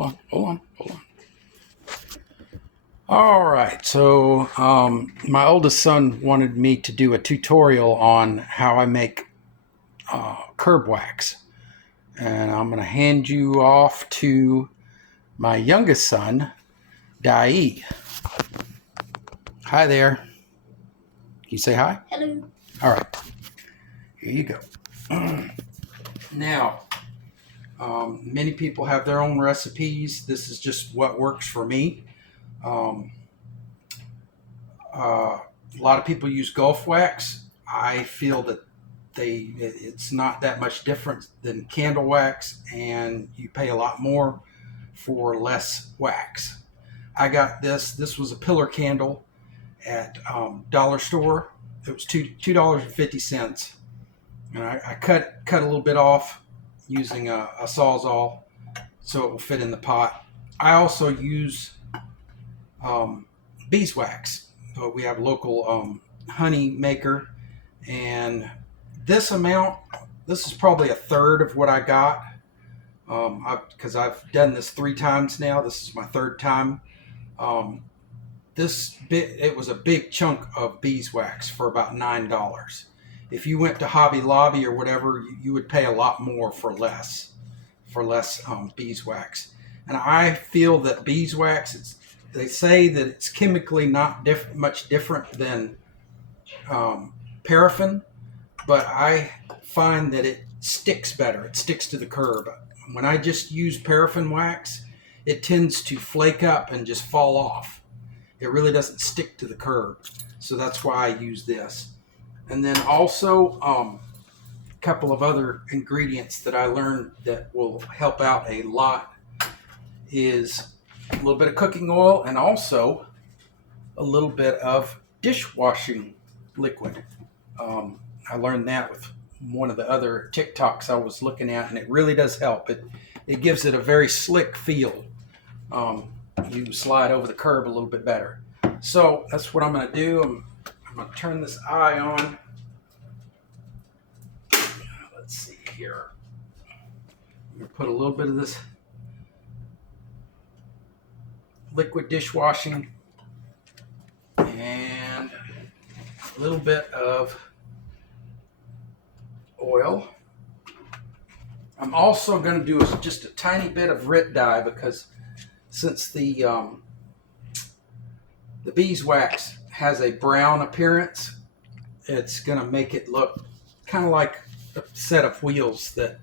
hold on. All right, so my oldest son wanted me to do a tutorial on how I make curb wax. And I'm going to hand you off to my youngest son, Dai. Hi there. Can you say hi? Hello. All right. Here you go. Now, many people have their own recipes. This is just what works for me. A lot of people use Gulf wax. I feel that it's not that much different than candle wax, and you pay a lot more for less wax. I got this. This was a pillar candle at dollar store. It was $2.50, and I cut a little bit off using a Sawzall so it will fit in the pot. I also use beeswax. So we have a local honey maker, and this is probably a third of what I got, because I've done this 3 times now. This is my 3rd time. It was a big chunk of beeswax for about $9. If you went to Hobby Lobby or whatever, you would pay a lot more for less beeswax. And I feel that beeswax, they say that it's chemically not much different than paraffin, but I find that it sticks better. It sticks to the curb. When I just use paraffin wax, it tends to flake up and just fall off. It really doesn't stick to the curb. So that's why I use this. And then also a couple of other ingredients that I learned that will help out a lot is a little bit of cooking oil and also a little bit of dishwashing liquid. I learned that with one of the other TikToks I was looking at, and it really does help. It gives it a very slick feel. You slide over the curb a little bit better. So that's what I'm going to do. I'm going to turn this eye on. Let's see here. I'm going to put a little bit of this liquid dishwashing and a little bit of oil. I'm also going to do just a tiny bit of RIT dye, because since the beeswax has a brown appearance, it's going to make it look kind of like a set of wheels that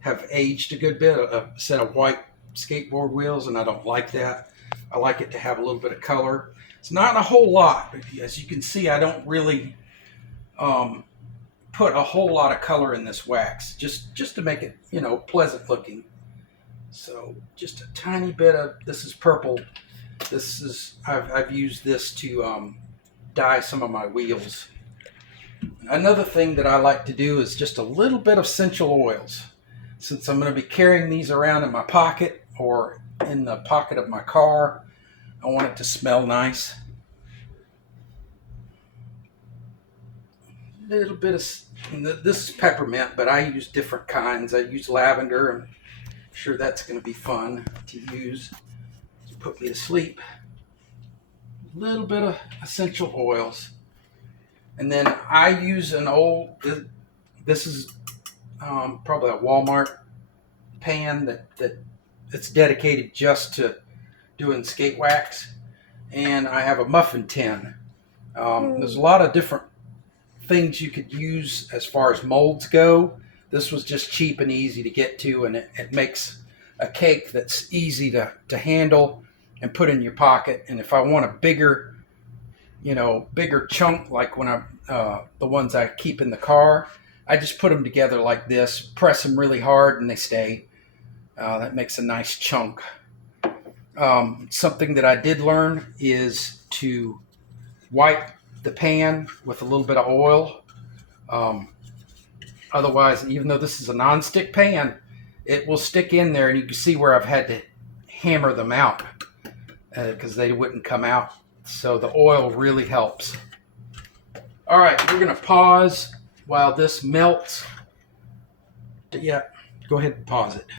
have aged a good bit, a set of white skateboard wheels, and I don't like that. I like it to have a little bit of color. It's not a whole lot, but as you can see, I don't really put a whole lot of color in this wax, just to make it, pleasant looking. So just a tiny bit of, this is purple. I've used this to dye some of my wheels. Another thing that I like to do is just a little bit of essential oils. Since I'm going to be carrying these around in my pocket or in the pocket of my car, I want it to smell nice. A little bit of, this is peppermint, but I use different kinds. I use lavender. I'm sure that's going to be fun to use to put me to sleep. A little bit of essential oils. And then I use this is probably a Walmart pan that it's dedicated just to doing skate wax. And I have a muffin tin. There's a lot of different things you could use as far as molds go. This was just cheap and easy to get to, and it makes a cake that's easy to handle and put in your pocket. And if I want a bigger chunk, like when the ones I keep in the car, I just put them together like this, press them really hard, and they stay. That makes a nice chunk. Something that I did learn is to wipe the pan with a little bit of oil. Otherwise, even though this is a non-stick pan, it will stick in there, and you can see where I've had to hammer them out because they wouldn't come out. So the oil really helps. All right, we're going to pause while this melts. Yeah, go ahead and pause it.